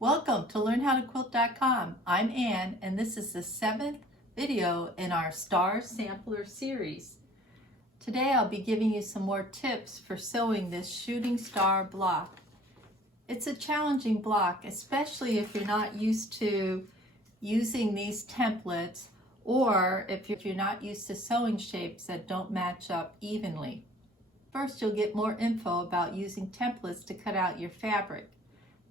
Welcome to LearnHowToQuilt.com. I'm Ann, and this is the 7th video in our Star Sampler series. Today I'll be giving you some more tips for sewing this shooting star block. It's a challenging block, especially if you're not used to using these templates or if you're not used to sewing shapes that don't match up evenly. First, you'll get more info about using templates to cut out your fabric.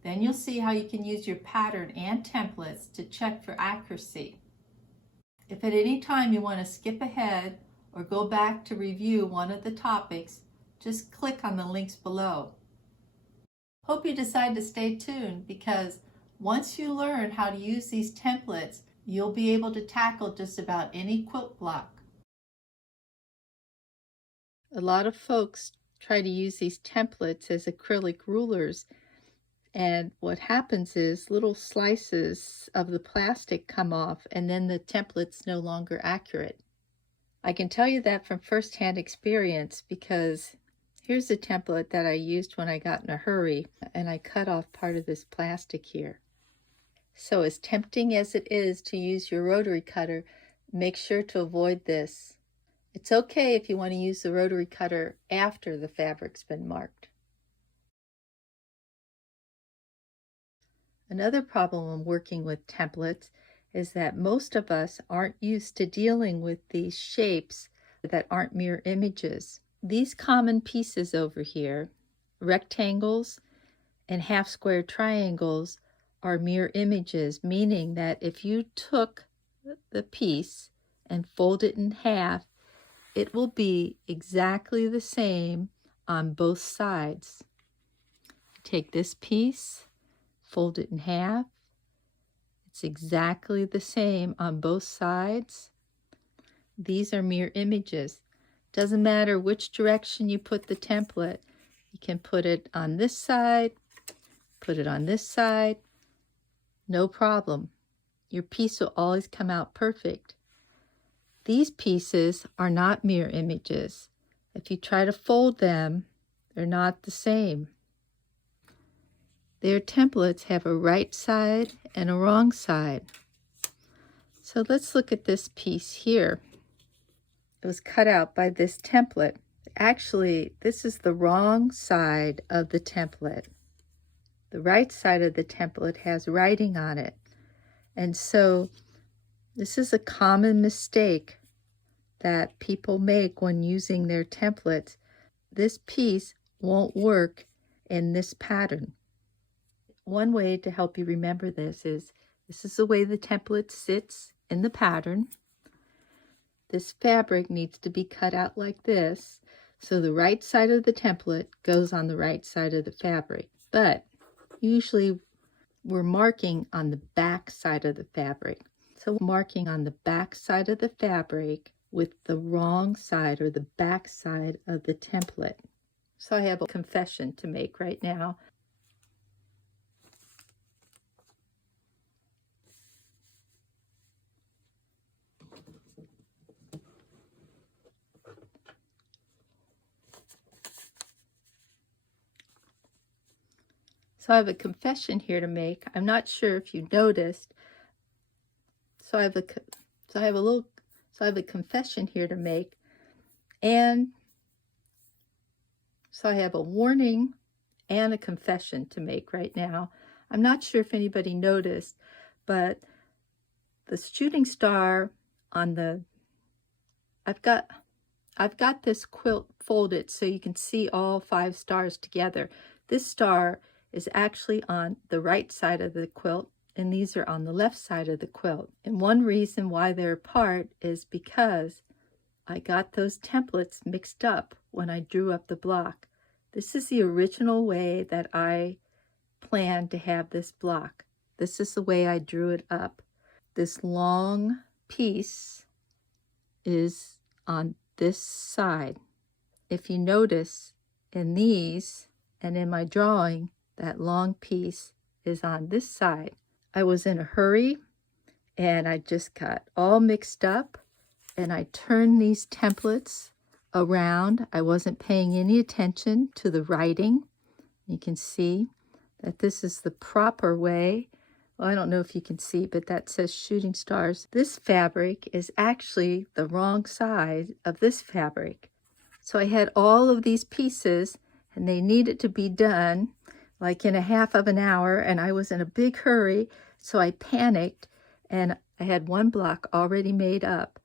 Then you'll see how you can use your pattern and templates to check for accuracy. If at any time you want to skip ahead or go back to review one of the topics, just click on the links below. Hope you decide to stay tuned because once you learn how to use these templates, you'll be able to tackle just about any quilt block. A lot of folks try to use these templates as acrylic rulers, and what happens is little slices of the plastic come off and then the template's no longer accurate. I can tell you that from first-hand experience because here's a template that I used when I got in a hurry, and I cut off part of this plastic here. So as tempting as it is to use your rotary cutter, make sure to avoid this. It's okay if you want to use the rotary cutter after the fabric's been marked. Another problem when working with templates is that most of us aren't used to dealing with these shapes that aren't mirror images. These common pieces over here, rectangles and half-square triangles, are mirror images, meaning that if you took the piece and fold it in half, it will be exactly the same on both sides. Take this piece, fold it in half. It's exactly the same on both sides. These are mirror images. Doesn't matter which direction you put the template. You can put it on this side, put it on this side, no problem. Your piece will always come out perfect. These pieces are not mirror images. If you try to fold them, they're not the same. Their templates have a right side and a wrong side. So let's look at this piece here. It was cut out by this template. Actually, this is the wrong side of the template. The right side of the template has writing on it. And so this is a common mistake that people make when using their templates. This piece won't work in this pattern. One way to help you remember this is the way the template sits in the pattern. This fabric needs to be cut out like this, so the right side of the template goes on the right side of the fabric. But usually we're marking on the back side of the fabric. So marking on the back side of the fabric with the wrong side or the back side of the template. So I have a confession to make right now. So I have a confession here to make. I'm not sure if you noticed. So I have a confession here to make, and so I have a warning and a confession to make right now. I'm not sure if anybody noticed, but the shooting star on the I've got this quilt folded so you can see all 5 stars together. This star is actually on the right side of the quilt, and these are on the left side of the quilt. And one reason why they're apart is because I got those templates mixed up when I drew up the block. This is the original way that I planned to have this block. This is the way I drew it up. This long piece is on this side. If you notice in these and in my drawing, that long piece is on this side. I was in a hurry and I just got all mixed up, and I turned these templates around. I wasn't paying any attention to the writing. You can see that this is the proper way. Well, I don't know if you can see, but that says shooting stars. This fabric is actually the wrong side of this fabric. So I had all of these pieces and they needed to be done like in a half of an hour, and I was in a big hurry, so I panicked and I had one block already made up.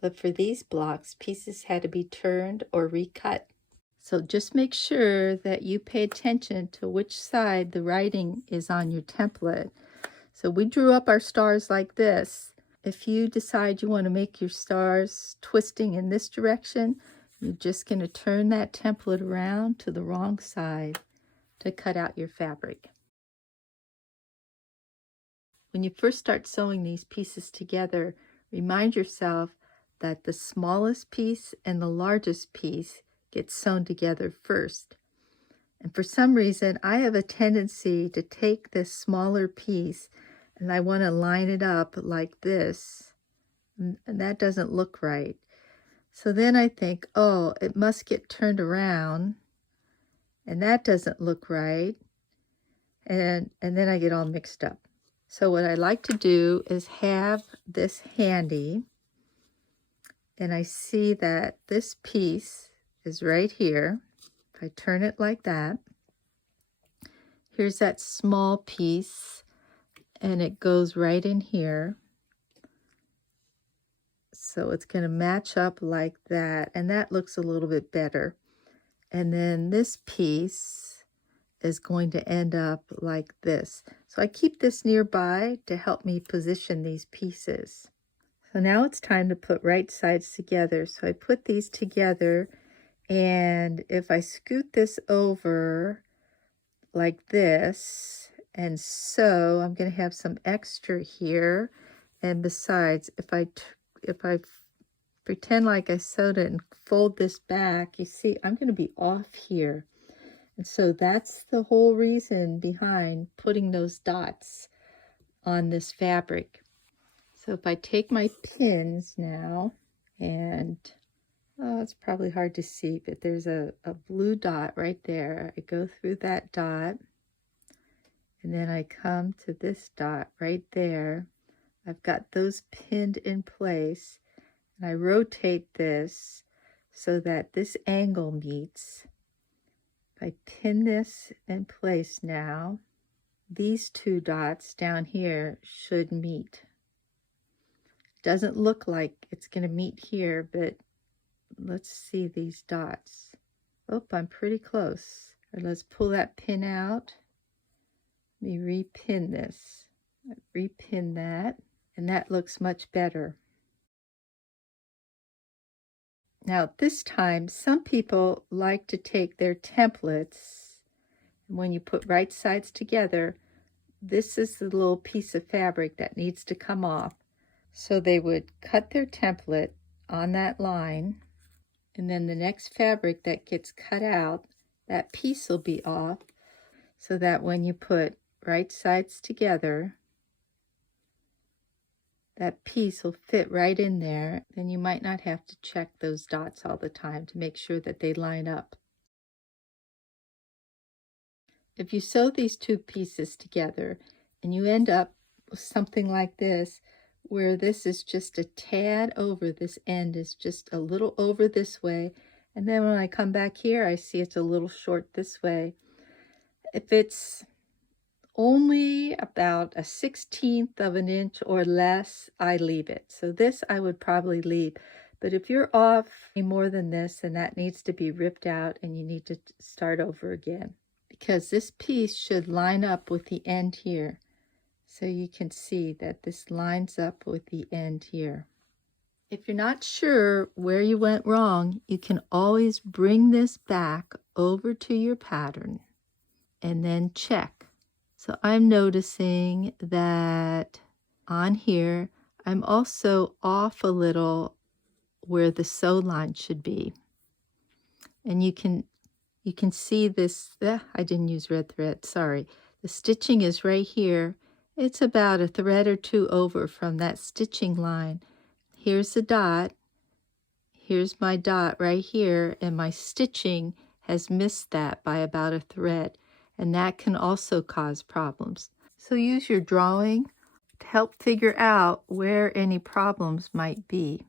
But for these blocks, pieces had to be turned or recut. So just make sure that you pay attention to which side the writing is on your template. So we drew up our stars like this. If you decide you want to make your stars twisting in this direction, you're just going to turn that template around to the wrong side to cut out your fabric. When you first start sewing these pieces together, remind yourself that the smallest piece and the largest piece get sewn together first. And for some reason, I have a tendency to take this smaller piece and I want to line it up like this. And that doesn't look right. So then I think, oh, it must get turned around. And that doesn't look right. And then I get all mixed up. So what I like to do is have this handy. And I see that this piece is right here. If I turn it like that, here's that small piece, and it goes right in here. So it's going to match up like that, and that looks a little bit better. And then this piece is going to end up like this. So I keep this nearby to help me position these pieces. So now it's time to put right sides together. So I put these together, and if I scoot this over like this and sew, I'm going to have some extra here. And besides, if I pretend like I sewed it and fold this back, you see I'm going to be off here. And so that's the whole reason behind putting those dots on this fabric. So if I take my pins now, and oh, it's probably hard to see, but there's a blue dot right there. I go through that dot, and then I come to this dot right there. I've got those pinned in place, and I rotate this so that this angle meets. If I pin this in place now, these two dots down here should meet. Doesn't look like it's going to meet here, but let's see these dots. Oh, I'm pretty close. Or let's pull that pin out. Let me repin this. Repin that, and that looks much better. Now this time, some people like to take their templates, and when you put right sides together, this is the little piece of fabric that needs to come off. So they would cut their template on that line, and then the next fabric that gets cut out, that piece will be off, so that when you put right sides together, that piece will fit right in there. Then you might not have to check those dots all the time to make sure that they line up. If you sew these two pieces together and you end up with something like this, where this is just a tad over, this end is just a little over this way, and then when I come back here, I see it's a little short this way. If it's only about a 1/16 of an inch or less, I leave it. So this I would probably leave. But if you're off more than this, then that needs to be ripped out and you need to start over again. Because this piece should line up with the end here. So you can see that this lines up with the end here. If you're not sure where you went wrong, you can always bring this back over to your pattern and then check. So I'm noticing that on here, I'm also off a little where the sew line should be. And you can see this, I didn't use red thread, sorry. The stitching is right here. It's about a thread or two over from that stitching line. Here's the dot. Here's my dot right here, and my stitching has missed that by about a thread. and that can also cause problems. So use your drawing to help figure out where any problems might be.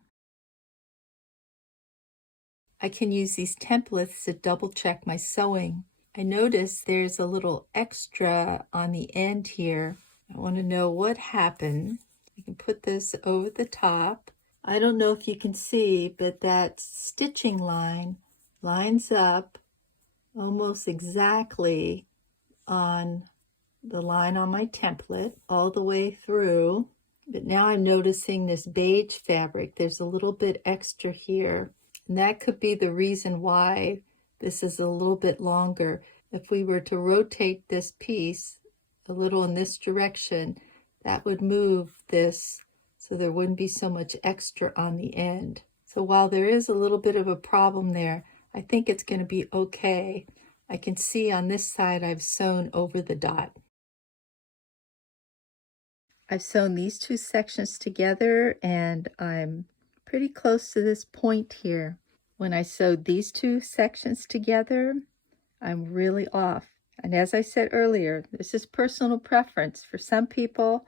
I can use these templates to double check my sewing. I notice there's a little extra on the end here. I want to know what happened. I can put this over the top. I don't know if you can see, but that stitching line lines up almost exactly on the line on my template all the way through. But now I'm noticing this beige fabric. There's a little bit extra here. And that could be the reason why this is a little bit longer. If we were to rotate this piece a little in this direction, that would move this so there wouldn't be so much extra on the end. So while there is a little bit of a problem there, I think it's going to be okay. I can see on this side I've sewn over the dot. I've sewn these two sections together and I'm pretty close to this point here. When I sewed these two sections together, I'm really off. And as I said earlier, this is personal preference. For some people,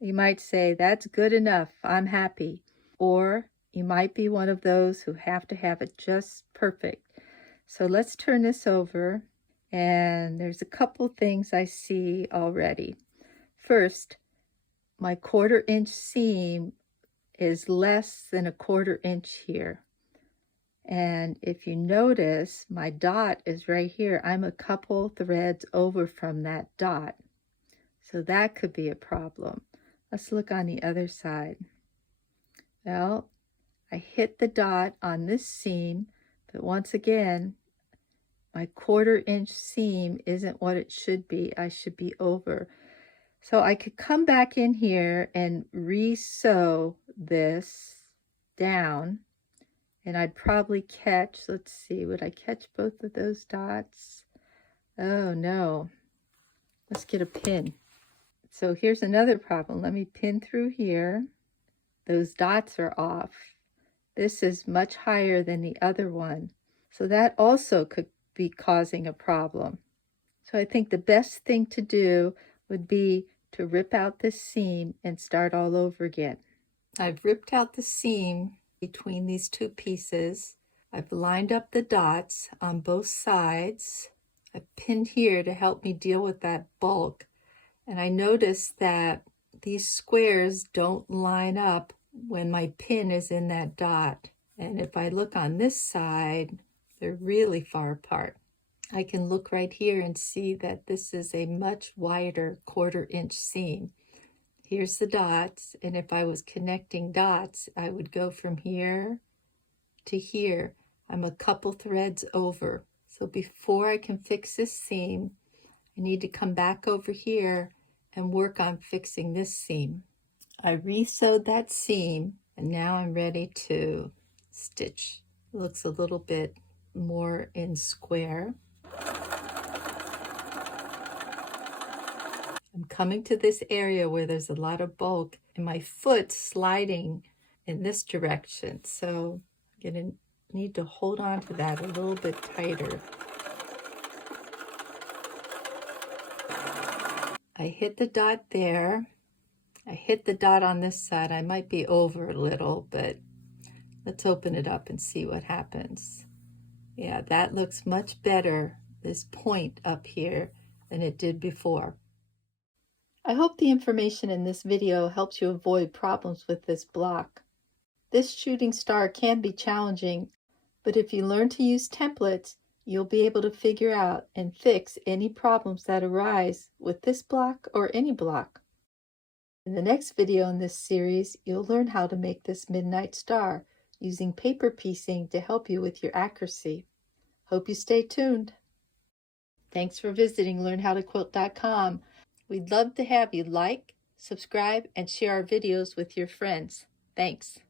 you might say, that's good enough, I'm happy. Or you might be one of those who have to have it just perfect. So let's turn this over, and there's a couple things I see already. First, my 1/4 inch seam is less than a 1/4 inch here. And if you notice, my dot is right here. I'm a couple threads over from that dot. So that could be a problem. Let's look on the other side. Well, I hit the dot on this seam, but once again, my 1/4 inch seam isn't what it should be. I should be over. So I could come back in here and re-sew this down, and I'd probably catch, let's see, would I catch both of those dots? Oh no. Let's get a pin. So here's another problem. Let me pin through here. Those dots are off. This is much higher than the other one. So that also could be causing a problem. So I think the best thing to do would be to rip out this seam and start all over again. I've ripped out the seam between these two pieces. I've lined up the dots on both sides. I've pinned here to help me deal with that bulk. And I noticed that these squares don't line up when my pin is in that dot. And if I look on this side, they're really far apart. I can look right here and see that this is a much wider 1/4 inch seam. Here's the dots, and if I was connecting dots, I would go from here to here. I'm a couple threads over. So before I can fix this seam, I need to come back over here and work on fixing this seam. I re-sewed that seam, and now I'm ready to stitch. It looks a little bit more in square. I'm coming to this area where there's a lot of bulk and my foot's sliding in this direction. So I'm going to need to hold on to that a little bit tighter. I hit the dot there. I hit the dot on this side. I might be over a little, but let's open it up and see what happens. Yeah, that looks much better, this point up here, than it did before. I hope the information in this video helps you avoid problems with this block. This shooting star can be challenging, but if you learn to use templates, you'll be able to figure out and fix any problems that arise with this block or any block. In the next video in this series, you'll learn how to make this midnight star using paper piecing to help you with your accuracy. Hope you stay tuned. Thanks for visiting learnhowtoquilt.com. We'd love to have you like, subscribe, and share our videos with your friends. Thanks.